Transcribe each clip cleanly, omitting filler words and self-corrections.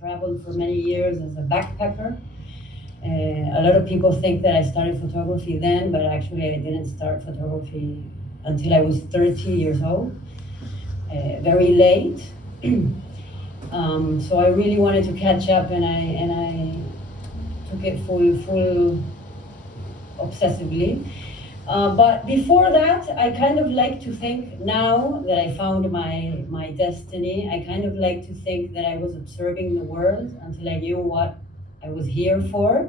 traveled for many years as a backpacker. A lot of people think that I started photography then, but actually I didn't start photography until I was 30 years old, very late. So I really wanted to catch up, and I took it full obsessively. But before that, I kind of like to think, now that I found my destiny, I kind of like to think that I was observing the world until I knew what I was here for.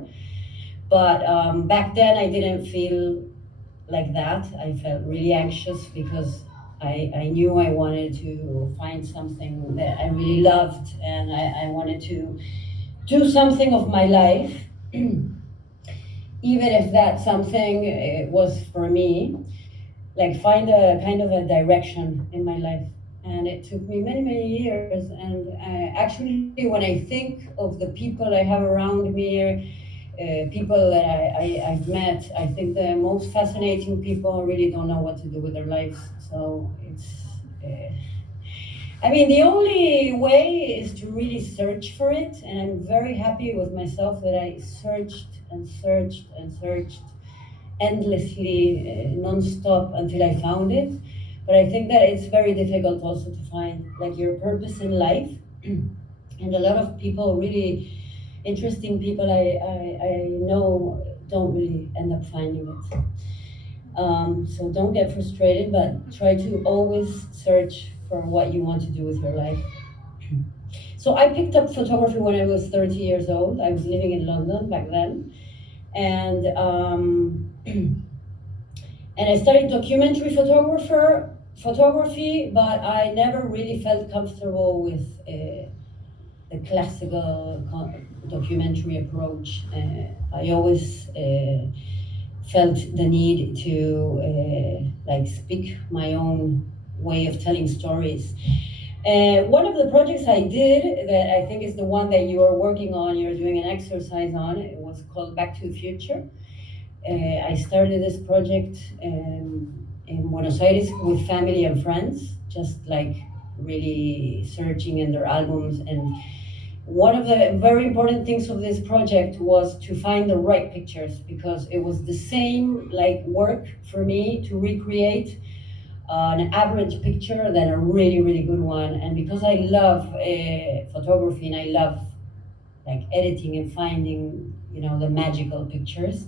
But back then I didn't feel like that. I felt really anxious because I knew I wanted to find something that I really loved, and I wanted to do something of my life, even if that something was for me, like find a kind of a direction in my life. And it took me many years. And actually, when I think of the people I have around me, people that I've met, I think the most fascinating people really don't know what to do with their lives. So it's, I mean, the only way is to really search for it. And I'm very happy with myself that I searched and searched and searched endlessly, non-stop, until I found it. But I think that it's very difficult also to find like your purpose in life. And a lot of people, really interesting people I know, don't really end up finding it. So don't get frustrated, but try to always search for what you want to do with your life. So I picked up photography when I was 30 years old. I was living in London back then. And and I studied documentary photography, but I never really felt comfortable with the classical documentary approach. I always felt the need to like speak my own way of telling stories. One of the projects I did that I think is the one that you are working on, you're doing an exercise on, it was called Back to the Future. I started this project in Buenos Aires with family and friends, just like really searching in their albums. And one of the very important things of this project was to find the right pictures, because it was the same like work for me to recreate an average picture than a really good one. And because I love photography and I love like editing and finding, you know, the magical pictures,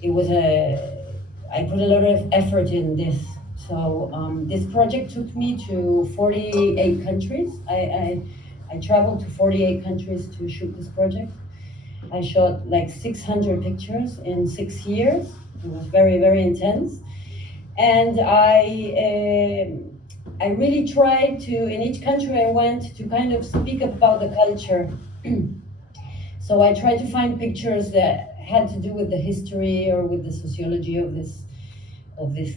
it was I put a lot of effort in this. So this project took me to 48 countries. I traveled to 48 countries to shoot this project. I shot like 600 pictures in 6 years. It was very intense. And I really tried to, in each country I went, to kind of speak about the culture. So I tried to find pictures that had to do with the history or with the sociology of this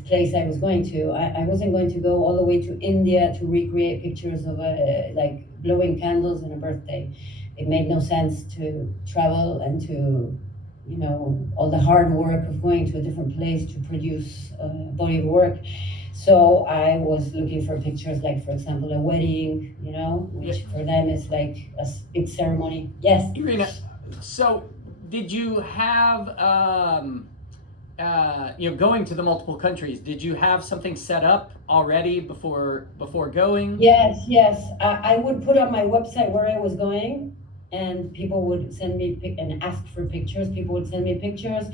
place I was going to. I wasn't going to go all the way to India to recreate pictures of like blowing candles in a birthday. It made no sense to travel and to, you know, all the hard work of going to a different place to produce a body of work. So I was looking for pictures like, for example, a wedding, you know, which for them is like a big ceremony. Yes? Irina, so did you have, you know, going to the multiple countries, did you have something set up already before going? Yes. I would put on my website where I was going, and people would send me and ask for pictures. People would send me pictures.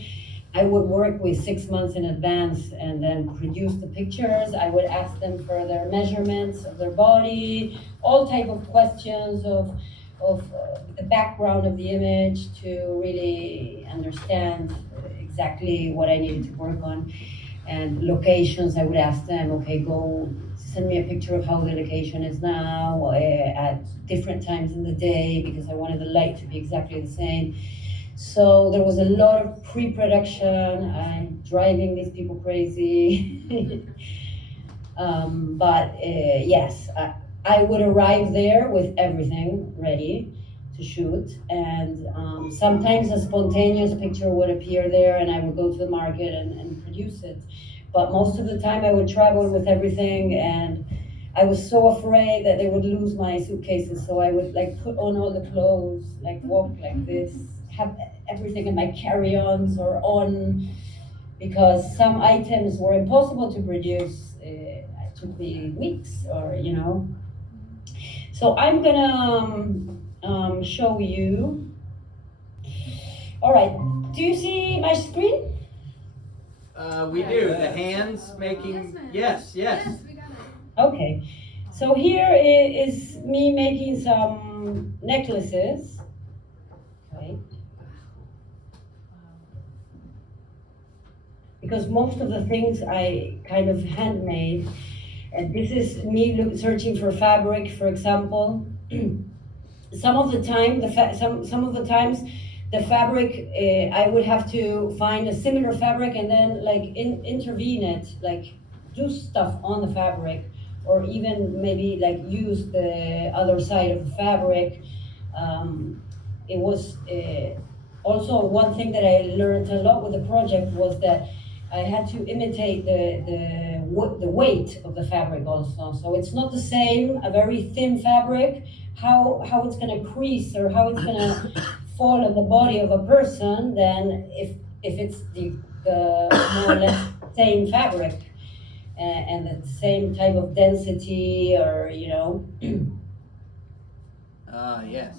I would work with 6 months in advance and then produce the pictures. I would ask them for their measurements of their body, all type of questions of the background of the image to really understand exactly what I needed to work on. And locations, I would ask them, okay, go send me a picture of how the location is now at different times in the day, because I wanted the light to be exactly the same. So there was a lot of pre-production. I'm driving these people crazy. But yes, I would arrive there with everything ready to shoot, and sometimes a spontaneous picture would appear there and I would go to the market and produce it. But most of the time I would travel with everything, and I was so afraid that they would lose my suitcases, so I would like put on all the clothes, like walk like this, have everything in my carry-ons or on, because some items were impossible to produce. It took me weeks, or you know. So I'm gonna show you. All right, do you see my screen? We do. The hands making. Yes, yes. Yes, we got it. Okay, so here is me making some necklaces. Okay. Because most of the things I kind of handmade, and this is me searching for fabric, for example. Some of the time, some of the times, the fabric I would have to find a similar fabric and then like intervene it, like do stuff on the fabric, or even maybe like use the other side of the fabric. It was also one thing that I learned a lot with the project was that I had to imitate the weight of the fabric also. So it's not the same, a very thin fabric, how it's gonna crease or how it's gonna fall on the body of a person than if it's the more or less same fabric and the same type of density, or you know. Yes.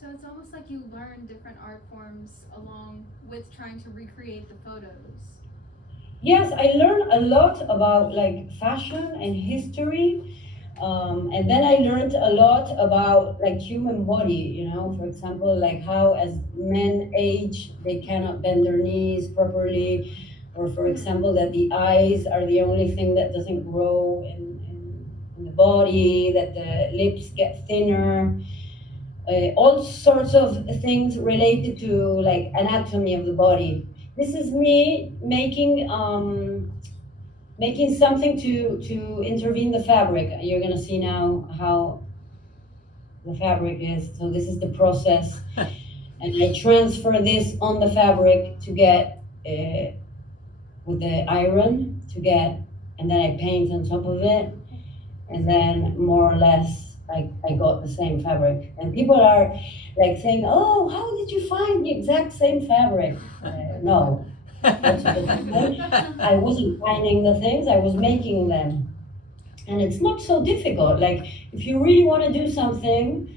So it's almost like you learn different art forms along with trying to recreate the photos. Yes, I learned a lot about like fashion and history, and then I learned a lot about like human body. You know, for example, like how as men age, they cannot bend their knees properly, or for example, that the eyes are the only thing that doesn't grow in the body, that the lips get thinner. All sorts of things related to like anatomy of the body. This is me making something to intervene the fabric. You're gonna see now how the fabric is. So this is the process, and I transfer this on the fabric to get with the iron to get, and then I paint on top of it, and then more or less I got the same fabric. And people are like saying, "Oh, how did you find the exact same fabric?" No, I wasn't finding the things, I was making them. And it's not so difficult. Like, if you really want to do something,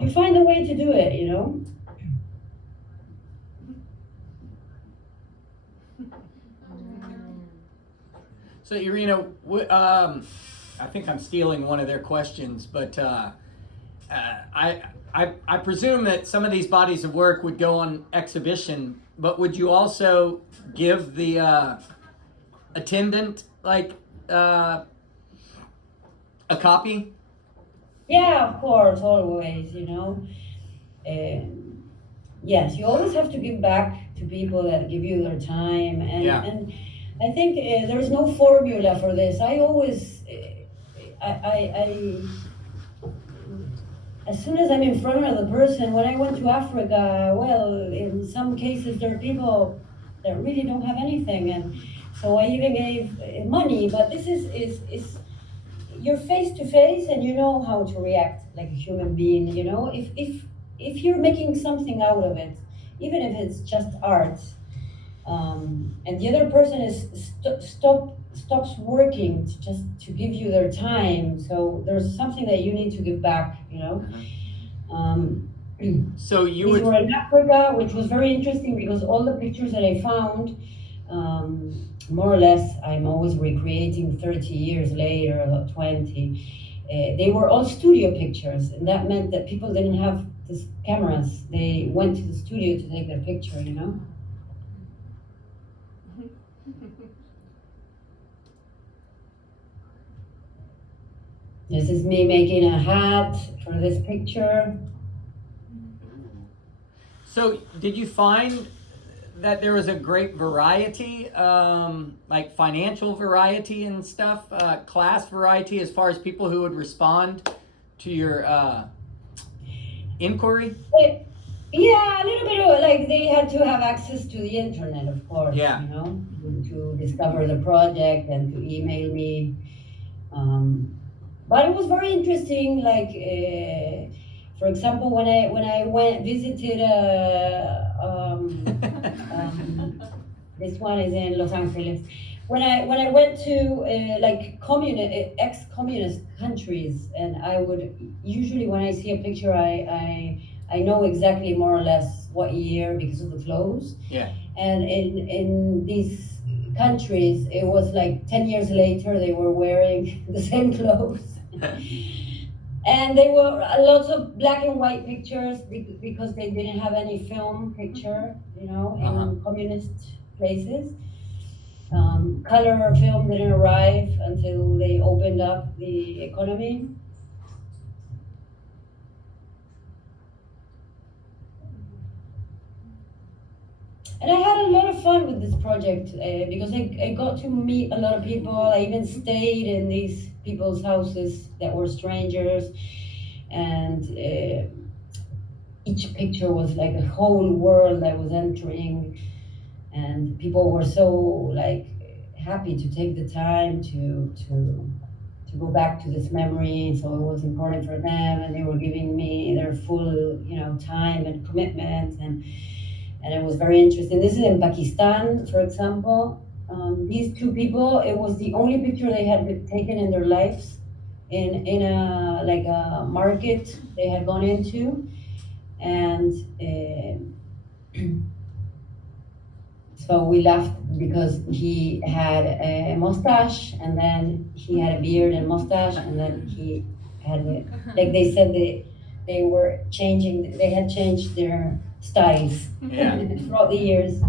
you find a way to do it, you know? So Irina, I think I'm stealing one of their questions, but I presume that some of these bodies of work would go on exhibition, but would you also give the attendant like a copy? Yeah, of course, always, you know. Yes, you always have to give back to people that give you their time, and Yeah. and I think there's no formula for this. I always, I as soon as I'm in front of the person, when I went to Africa, well, in some cases there are people that really don't have anything, and so I even gave money. But this is you're face to face, and you know how to react like a human being. You know, if you're making something out of it, even if it's just art, and the other person is stops working to give you their time, so there's something that you need to give back, you know. So you These would. were in Africa, which was very interesting because all the pictures that I found, more or less, I'm always recreating 30 years later, or 20. They were all studio pictures, and that meant that people didn't have these cameras. They went to the studio to take their picture, you know. This is me making a hat for this picture. So did you find that there was a great variety, like financial variety and stuff, class variety, as far as people who would respond to your inquiry? Yeah, a little bit of like they had to have access to the internet, of course, Yeah. you know, to discover the project and to email me. But it was very interesting. Like, for example, when I went visited this one is in Los Angeles. When I went to like ex-communist countries, and I would usually when I see a picture, I know exactly more or less what year because of the clothes. Yeah. And in these countries, it was like 10 years later they were wearing the same clothes. And they were lots of black and white pictures because they didn't have any film picture, you know, in communist places. Color film didn't arrive until they opened up the economy. And I had a lot of fun with this project because I got to meet a lot of people. I even stayed in these people's houses that were strangers, and each picture was like a whole world I was entering, and people were so like happy to take the time to go back to this memory. So it was important for them, and they were giving me their full, you know, time and commitment, and it was very interesting. This is in Pakistan, for example. These two people, it was the only picture they had been taken in their lives in a like a market they had gone into, and so we laughed because he had a mustache, and then he had a beard and mustache, and then he had like they said they were changing. They had changed their styles throughout the years.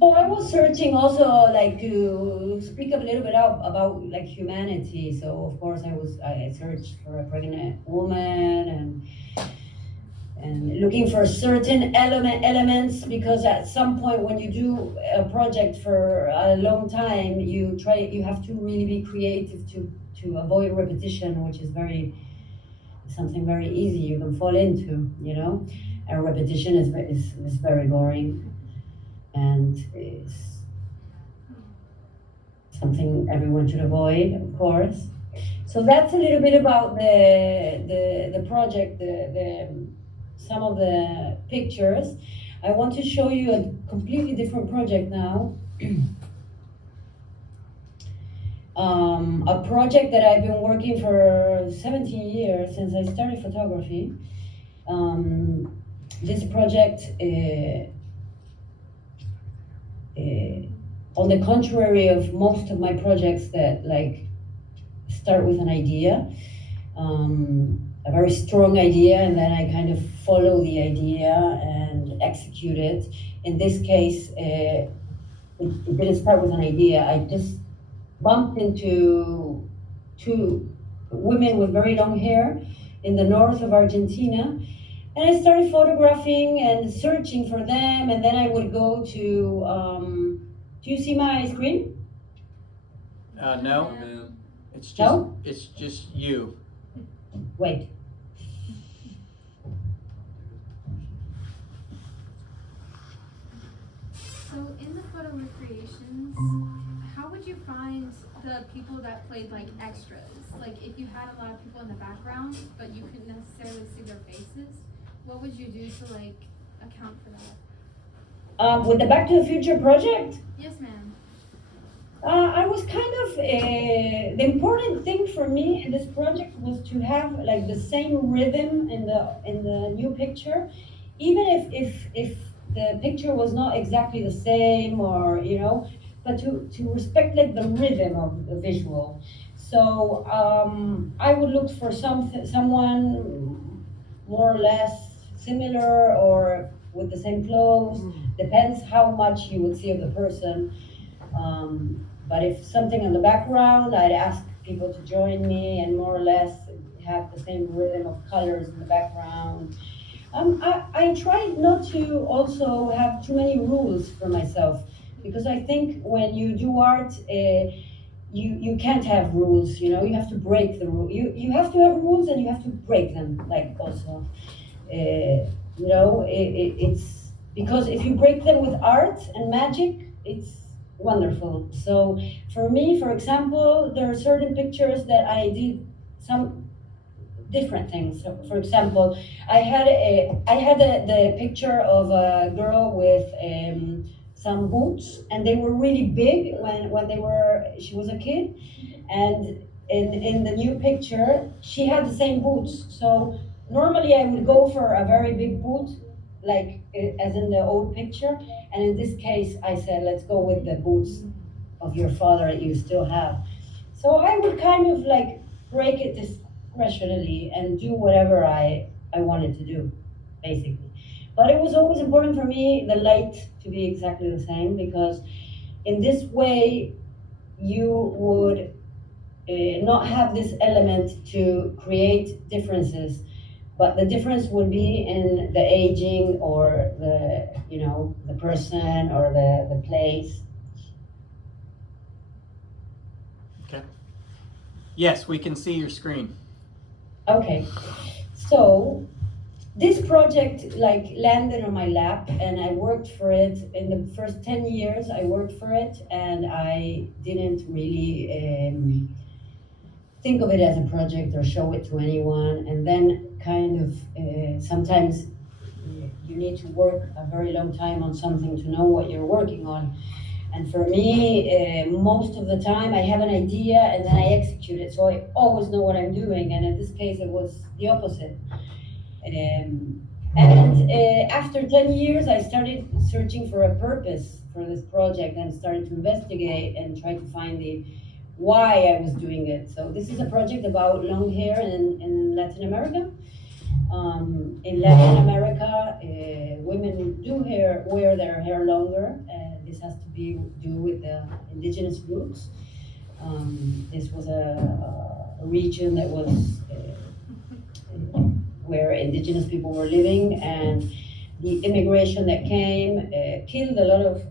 So I was searching also like to speak a little bit about like humanity. So of course I searched for a pregnant woman and looking for certain elements because at some point when you do a project for a long time you have to really be creative to avoid repetition, which is something very easy you can fall into, you know. And repetition is very boring and is something everyone should avoid, of course. So that's a little bit about the project, the some of the pictures. I want to show you a completely different project now. A project that I've been working for 17 years since I started photography. This project, on the contrary of most of my projects that like start with an idea, a very strong idea, and then I kind of follow the idea and execute it. In this case, it didn't start with an idea. I just bumped into two women with very long hair in the north of Argentina, and I started photographing and searching for them, and then I would go to, do you see my screen? No. It's just No? it's just you. Wait. So in the photo recreations, how would you find the people that played like extras? Like if you had a lot of people in the background, but you couldn't necessarily see their faces, what would you do to like account for that? With the Back to the Future project, Yes, ma'am. I was kind of the important thing for me in this project was to have like the same rhythm in the new picture, even if the picture was not exactly the same, or you know, but to respect like the rhythm of the visual. So I would look for someone more or less similar or with the same clothes. Depends how much you would see of the person. But if something in the background, I'd ask people to join me and more or less have the same rhythm of colors in the background. I try not to also have too many rules for myself because I think when you do art, you can't have rules, you know, you have to break the rule. You have to have rules and you have to break them, like also. You know, it's because if you break them with art and magic, it's wonderful. So for me, for example, there are certain pictures that I did some different things. So for example, I had the picture of a girl with some boots, and they were really big when she was a kid, and in the new picture she had the same boots. So normally I would go for a very big boot, like as in the old picture, and in this case I said, let's go with the boots of your father that you still have. So I would kind of like break it discretionally and do whatever I wanted to do, basically. But it was always important for me, the light to be exactly the same, because in this way you would not have this element to create differences, but the difference would be in the aging or the, you know, the person or the place. Okay. Yes, we can see your screen. Okay, so this project like landed on my lap, and I worked for it in the first 10 years. I worked for it, and I didn't really think of it as a project or show it to anyone. And then kind of sometimes you need to work a very long time on something to know what you're working on. And for me, most of the time I have an idea and then I execute it. So I always know what I'm doing. And in this case, it was the opposite. And after 10 years, I started searching for a purpose for this project and started to investigate and try to find the why I was doing it. So this is a project about long hair in Latin America. In Latin America, women do wear their hair longer. This has to do with the indigenous roots. This was a region that was where indigenous people were living, and the immigration that came killed a lot of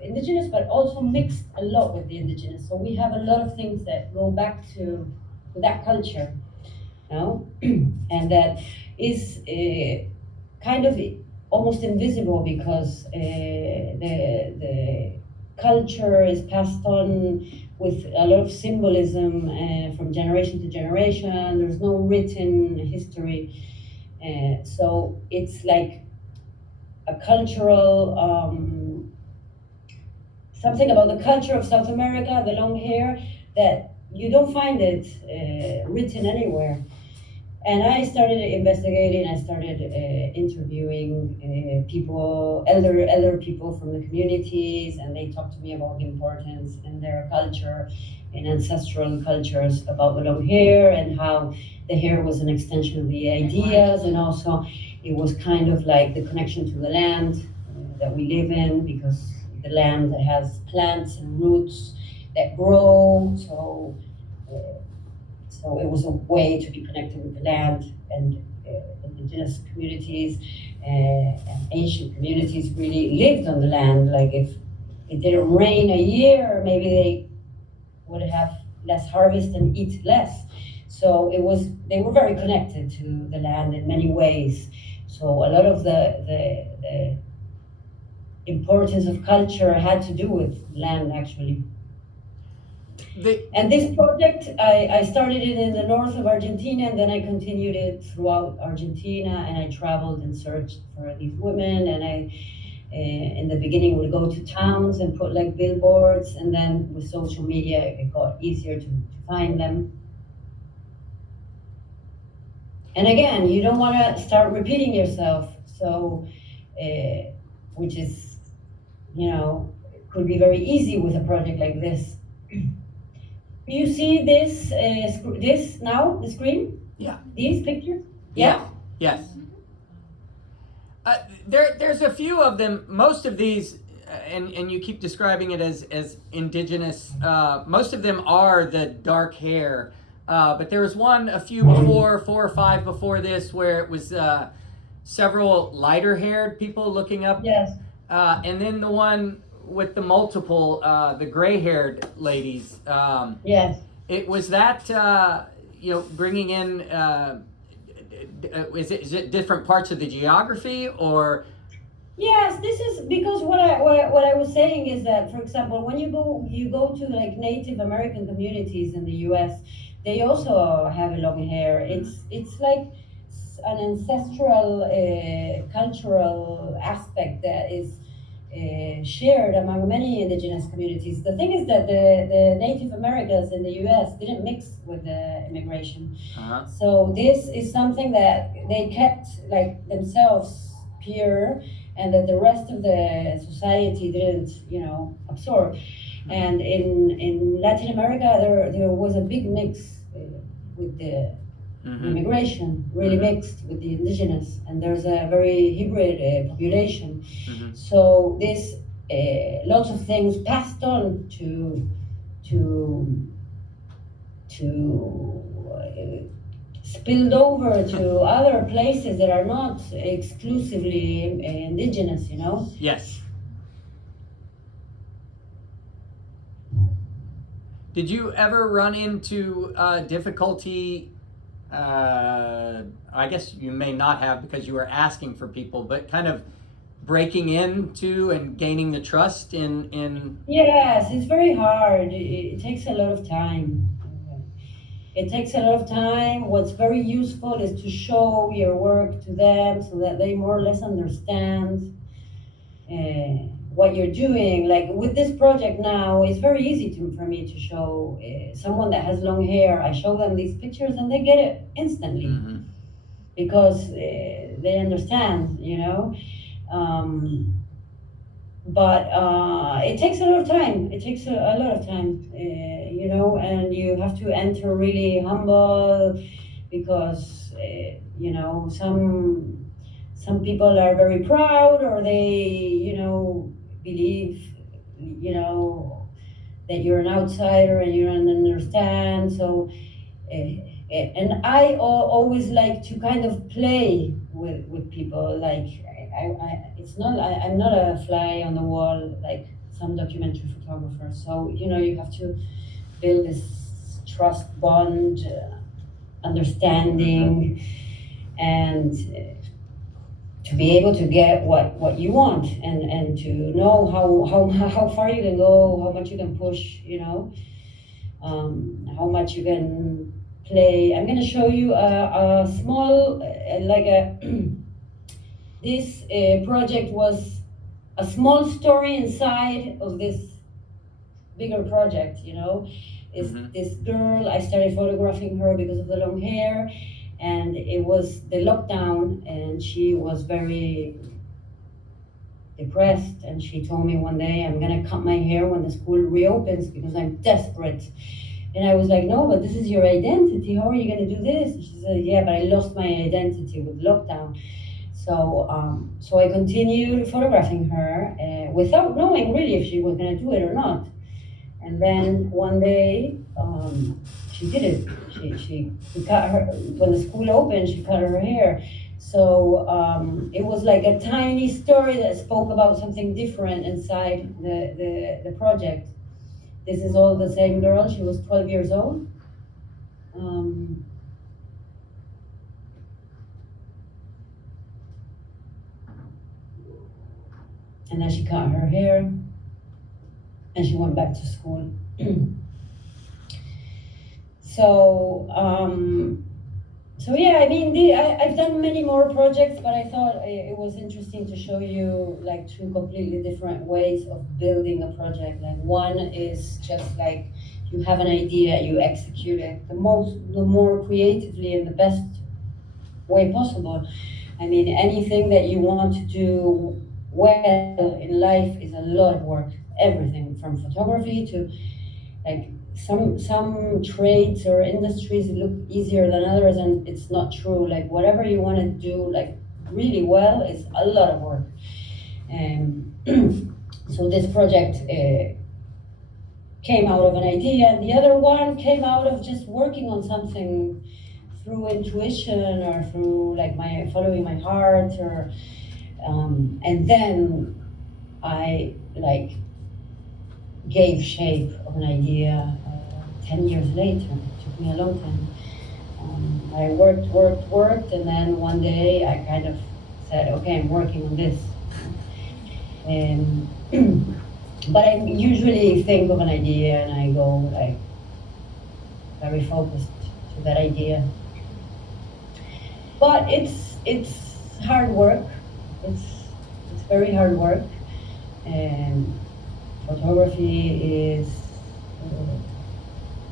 indigenous, but also mixed a lot with the indigenous. So we have a lot of things that go back to that culture, you know, and that is kind of almost invisible because the culture is passed on with a lot of symbolism from generation to generation. There's no written history. So it's like a cultural, something about the culture of South America, the long hair, that you don't find it written anywhere. And I started investigating, I started interviewing people, elder people from the communities, and they talked to me about the importance in their culture, in ancestral cultures, about the long hair and how the hair was an extension of the ideas, and also it was kind of like the connection to the land that we live in, because the land that has plants and roots that grow, so it was a way to be connected with the land. And indigenous communities and Asian communities really lived on the land. Like if it didn't rain a year, maybe they would have less harvest and eat less. So they were very connected to the land in many ways. So a lot of the importance of culture had to do with land, actually. And this project, I started it in the north of Argentina, and then I continued it throughout Argentina, and I traveled and searched for these women, and I, in the beginning, would go to towns and put like billboards, and then with social media, it got easier to find them. And again, you don't want to start repeating yourself, so, which is, you know, could be very easy with a project like this. Do you see this now, the screen? Yeah. These pictures? Yeah? Yes. There's a few of them. Most of these, and you keep describing it as indigenous, most of them are the dark hair. But there was a few before, 4 or 5 before this, where it was several lighter haired people looking up. Yes. And then the one with the multiple, the gray-haired ladies. Yes. It was that bringing in. Is it different parts of the geography or? Yes, this is because what I was saying is that, for example, when you go to like Native American communities in the U.S., they also have long hair. It's like an ancestral cultural aspect that is shared among many indigenous communities. The thing is that the Native Americans in the U.S. didn't mix with the immigration, so this is something that they kept like themselves pure, and that the rest of the society didn't, absorb. And in Latin America, there was a big mix with the immigration, really mixed with the indigenous, and there's a very hybrid population. So this lots of things passed on to spilled over to other places that are not exclusively indigenous, Yes. Did you ever run into difficulty? I guess you may not have because you were asking for people, but kind of breaking into and gaining the trust in. Yes, it's very hard. It takes a lot of time. It takes a lot of time. What's very useful is to show your work to them so that they more or less understand what you're doing. Like with this project now, it's very easy for me to show someone that has long hair. I show them these pictures and they get it instantly because they understand, but it takes a lot of time. It takes a lot of time, and you have to enter really humble because, some people are very proud, or they, believe, that you're an outsider and you don't understand. So, and I always like to kind of play with people. Like I'm not a fly on the wall like some documentary photographers. So you have to build this trust bond, understanding, and to be able to get what you want, and to know how far you can go, how much you can push, how much you can play. I'm going to show you a small, this project was a small story inside of this bigger project, It's this girl, I started photographing her because of the long hair, and it was the lockdown, and she was very depressed, and she told me one day, I'm gonna cut my hair when the school reopens because I'm desperate. And I was like, no, but this is your identity. How are you gonna do this? And she said, yeah, but I lost my identity with lockdown. So I continued photographing her without knowing really if she was gonna do it or not. And then one day, she did it. She cut her, when the school opened, she cut her hair. So it was like a tiny story that spoke about something different inside the project. This is all the same girl. She was 12 years old. And then she cut her hair, and she went back to school. So yeah, I mean, I've done many more projects, but I thought it was interesting to show you like two completely different ways of building a project. Like one is just like you have an idea, you execute it the more creatively and the best way possible. I mean, anything that you want to do well in life is a lot of work. Everything from photography to like some trades or industries look easier than others, and it's not true. Like whatever you want to do like really well is a lot of work. And so this project came out of an idea, and the other one came out of just working on something through intuition or through like my following my heart, or and then I like gave shape of an idea 10 years later. It took me a long time. I worked, and then one day I kind of said, okay, I'm working on this. But I usually think of an idea and I go like very focused to that idea. But it's hard work. It's very hard work, and photography is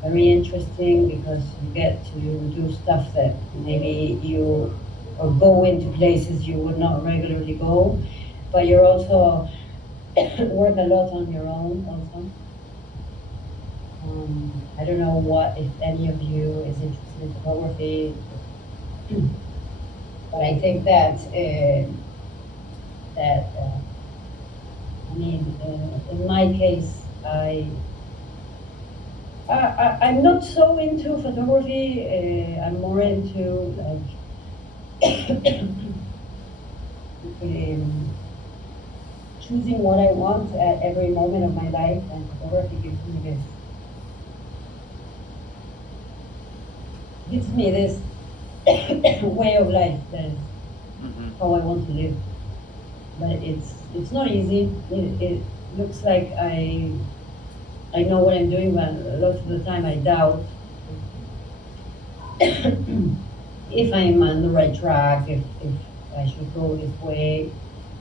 very interesting because you get to do stuff that maybe you or go into places you would not regularly go, but you're also work a lot on your own also. I don't know what if any of you is interested in photography, but I think that in my case, I'm not so into photography. I'm more into like choosing what I want at every moment of my life, and photography gives me this way of life that is how I want to live. But it's not easy. It looks like I know what I'm doing, but a lot of the time I doubt if I'm on the right track, if I should go this way,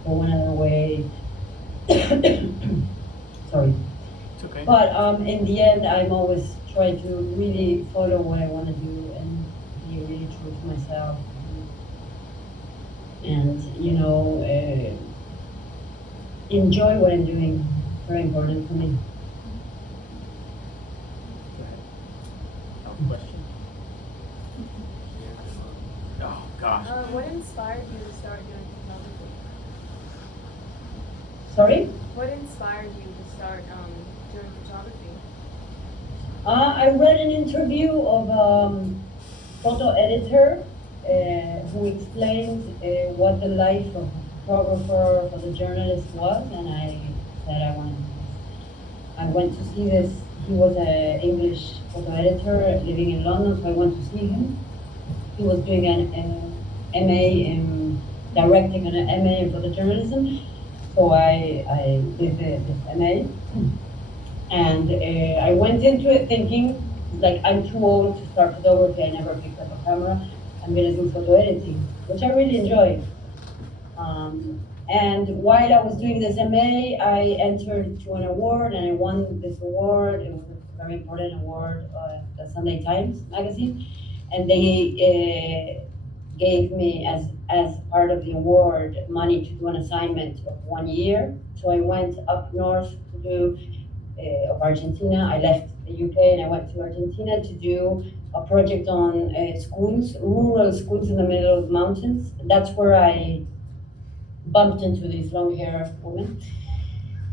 go another way. Sorry. It's okay. But in the end, I'm always trying to really follow what I want to do and be really true to myself. And enjoy what I'm doing. Very important for me. Question? Oh gosh. What inspired you to start doing photography? Sorry? What inspired you to start doing photography? I read an interview of a photo editor who explained what the life of a photographer, for the journalist was, and I said I wanted to. I went to see this. He was an English photo editor living in London, so I went to see him. He was doing an MA in directing, and an MA in photojournalism. So I did this MA, and I went into it thinking, like, I'm too old to start photography. I never picked up a camera. I'm gonna do photo editing, which I really enjoyed. And while I was doing this MA, I entered to an award, and I won this award. It was a very important award, the Sunday Times magazine, and they gave me, as part of the award, money to do an assignment of 1 year. So I went up north to do of Argentina. I left the UK and I went to Argentina to do a project on schools, rural schools in the middle of the mountains. That's where I bumped into this long-haired woman,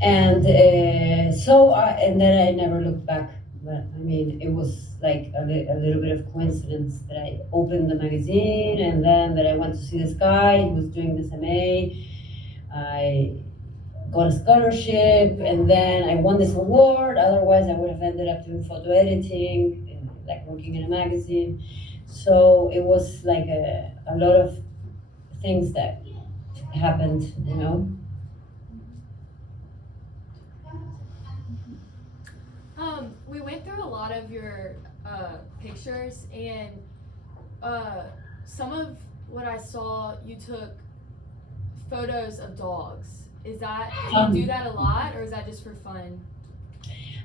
and and then I never looked back. But I mean, it was like a little bit of coincidence that I opened the magazine, and then that I went to see this guy who was doing this MA. I got a scholarship, and then I won this award. Otherwise, I would have ended up doing photo editing, and, like, working in a magazine. So it was like a lot of things that happened, you know. We went through a lot of your pictures, and some of what I saw, you took photos of dogs. Do you do that a lot, or is that just for fun?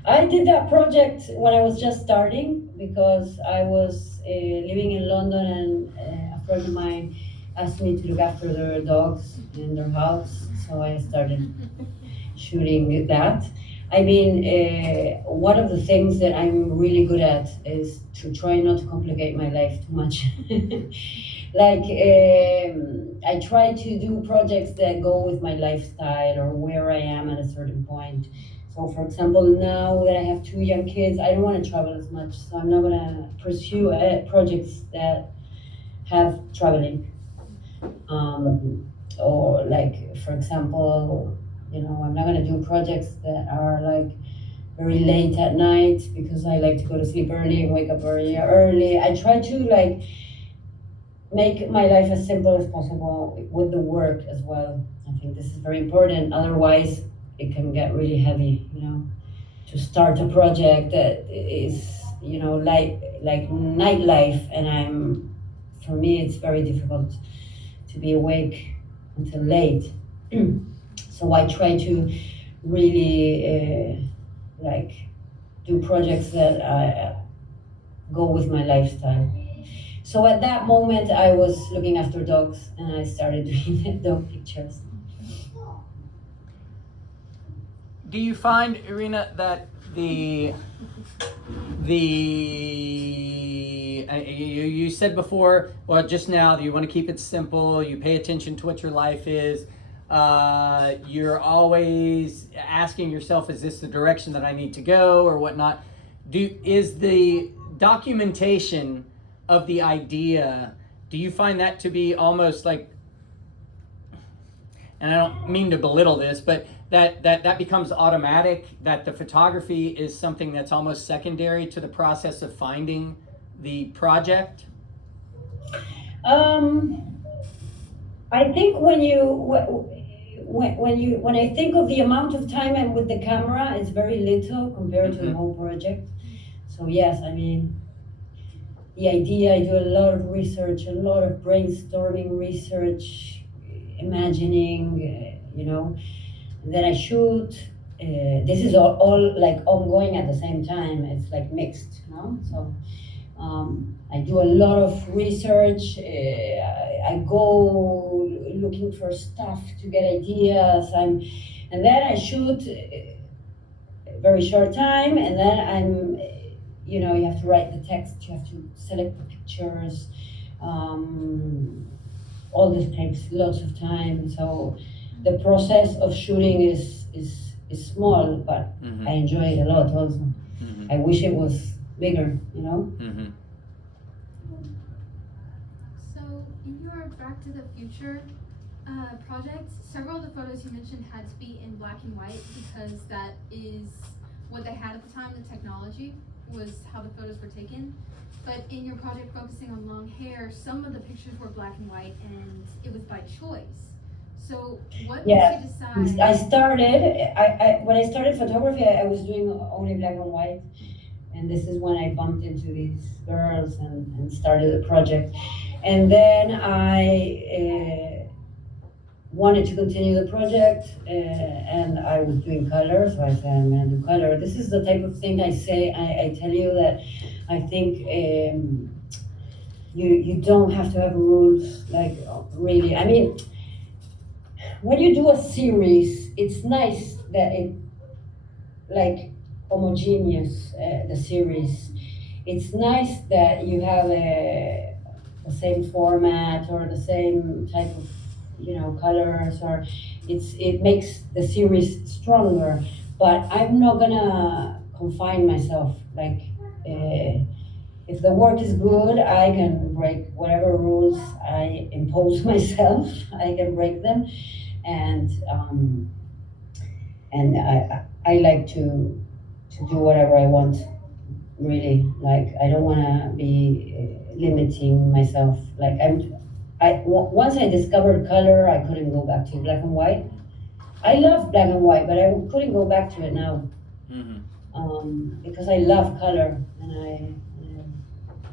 I did that project when I was just starting because I was living in London, and a friend of mine asked me to look after their dogs in their house, so I started shooting that. I mean, one of the things that I'm really good at is to try not to complicate my life too much. Like, I try to do projects that go with my lifestyle or where I am at a certain point. So, for example, now that I have 2 young kids, I don't want to travel as much, so I'm not going to pursue projects that have traveling. Or, like, for example, I'm not going to do projects that are like very late at night because I like to go to sleep early and wake up very early. I try to like make my life as simple as possible with the work as well. I think this is very important. Otherwise, it can get really heavy, you know. To start a project that is, you know, like nightlife, and for me, it's very difficult to be awake until late. So I try to really like do projects that go with my lifestyle. So at that moment, I was looking after dogs, and I started doing dog pictures. Do you find, Irina, that you said before, well, just now, that you want to keep it simple, you pay attention to what your life is, you're always asking yourself, is this the direction that I need to go or whatnot? Is the documentation of the idea, do you find that to be almost like, and I don't mean to belittle this, but that becomes automatic, that the photography is something that's almost secondary to the process of finding the project? I think when I think of the amount of time I'm with the camera, it's very little compared to the whole project. So yes, I mean, the idea, I do a lot of research, a lot of brainstorming research, imagining, you know, and then I shoot. This is all like ongoing at the same time. It's like mixed, you know. So I do a lot of research. I go looking for stuff to get ideas. And then I shoot a very short time, and then you know, you have to write the text, you have to select the pictures. All this takes lots of time. So the process of shooting is small, but I enjoy it a lot also. I wish it was bigger, you know? So in your Back to the Future project, several of the photos you mentioned had to be in black and white because that is what they had at the time, the technology was how the photos were taken. But in your project focusing on long hair, some of the pictures were black and white, and it was by choice. So what made you decide? When I started photography, I was doing only black and white. And this is when I bumped into these girls and started the project. And then I wanted to continue the project, and I was doing color, so I said, I'm gonna do color. This is the type of thing I tell you that I think you don't have to have rules, like really. I mean, when you do a series, it's nice that it like homogeneous, the series. It's nice that you have the same format or the same type of, you know, colors, or it makes the series stronger. But I'm not gonna confine myself. Like if the work is good, I can break whatever rules I impose myself. I can break them, and I like to do whatever I want. Really, like I don't want to be limiting myself. Like once I discovered color, I couldn't go back to black and white. I love black and white, but I couldn't go back to it now. Because I love color, and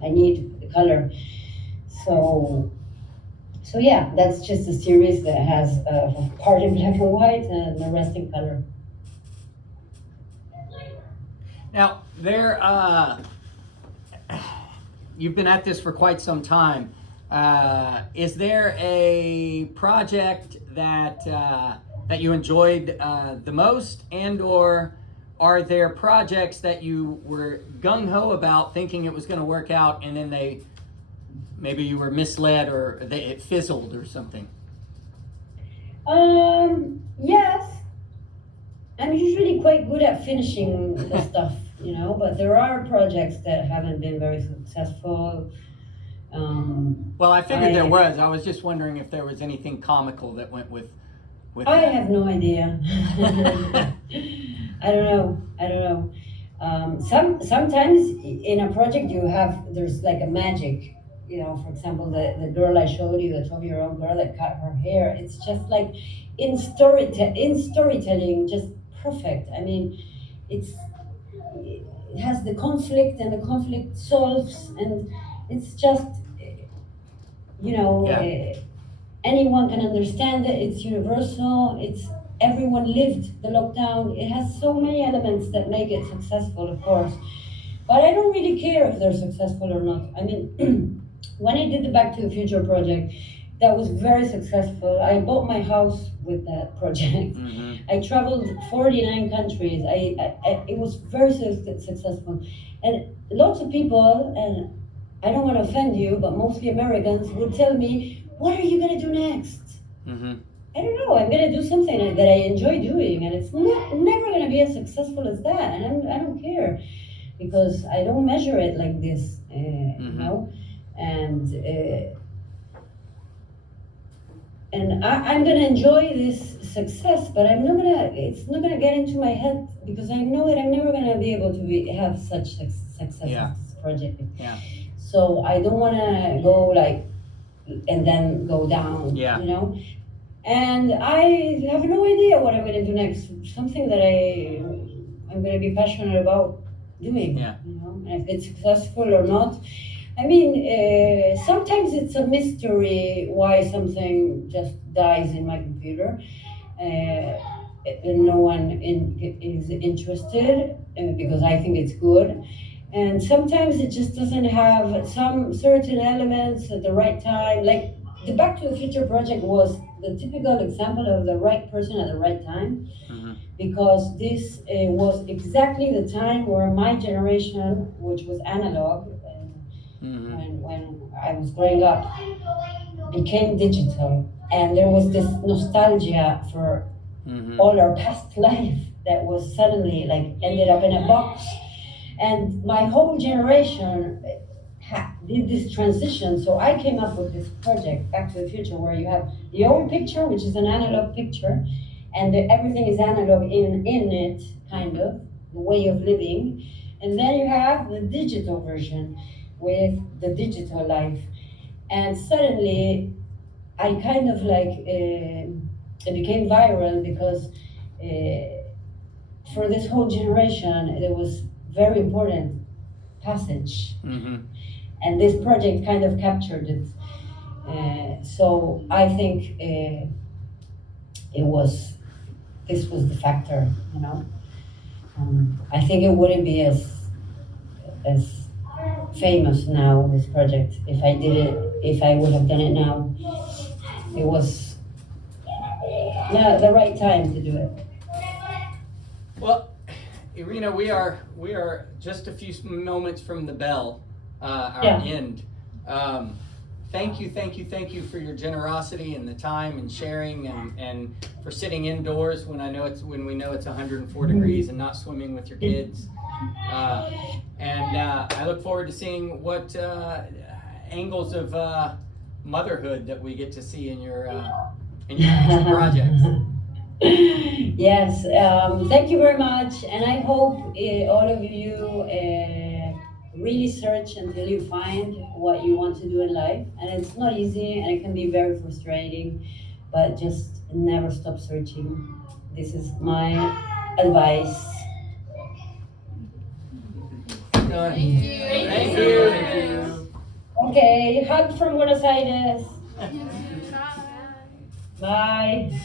I need the color. So yeah, that's just a series that has a part in black and white and the rest in color. Now, you've been at this for quite some time. Is there a project that you enjoyed the most, and/or are there projects that you were gung-ho about, thinking it was going to work out, and then maybe you were misled, or it fizzled or something? Yes. I'm usually quite good at finishing the stuff, you know, but there are projects that haven't been very successful. Well, I figured there was. I was just wondering if there was anything comical that went with I have no idea. I don't know. Sometimes in a project there's like a magic. For example, the girl I showed you, the 12-year-old girl that cut her hair. It's just like in storytelling, just perfect. I mean, it has the conflict, and the conflict solves, and it's just Yeah. anyone can understand it. It's universal. It's everyone lived the lockdown. It has so many elements that make it successful, of course. But I don't really care if they're successful or not. I mean, when I did the Back to the Future project, that was very successful. I bought my house with that project. Mm-hmm. I traveled 49 countries. It was very successful. And lots of people, and I don't want to offend you, but mostly Americans would tell me, what are you going to do next? Mm-hmm. I don't know. I'm going to do something that I enjoy doing, and it's never going to be as successful as that. And I don't care, because I don't measure it like this, and I'm gonna enjoy this success, but it's not gonna get into my head, because I know that I'm never gonna be able to have such success Yeah. as this project. Yeah. So I don't wanna go like, and then go down, Yeah. And I have no idea what I'm gonna do next. Something that I'm gonna be passionate about doing, Yeah. And if it's successful or not. I mean, sometimes it's a mystery why something just dies in my computer, and no one is interested, because I think it's good. And sometimes it just doesn't have some certain elements at the right time. Like the Back to the Future project was the typical example of the right person at the right time, Mm-hmm. because this was exactly the time where my generation, which was analog, Mm-hmm. when I was growing up, became digital, and there was this nostalgia for Mm-hmm. all our past life that was suddenly like ended up in a box, and my whole generation did this transition. So I came up with this project, Back to the Future, where you have the old picture, which is an analog picture, and everything is analog in it, kind of the way of living, and then you have the digital version with the digital life. And suddenly I kind of like it became viral, because for this whole generation it was very important passage, Mm-hmm. and this project kind of captured it. So I think this was the factor. I think it wouldn't be as famous now, this project, if I would have done it now. It was the right time to do it. Well, Irina, we are just a few moments from the bell, our Yeah. end. Thank you for your generosity and the time and sharing, and for sitting indoors when we know it's 104 degrees and not swimming with your kids. And I look forward to seeing what angles of motherhood that we get to see in your future projects. Yes, thank you very much, and I hope all of you really search until you find what you want to do in life. And it's not easy, and it can be very frustrating, but just never stop searching. This is my advice. Thank you. Okay, hug from Buenos Aires. Bye. Bye.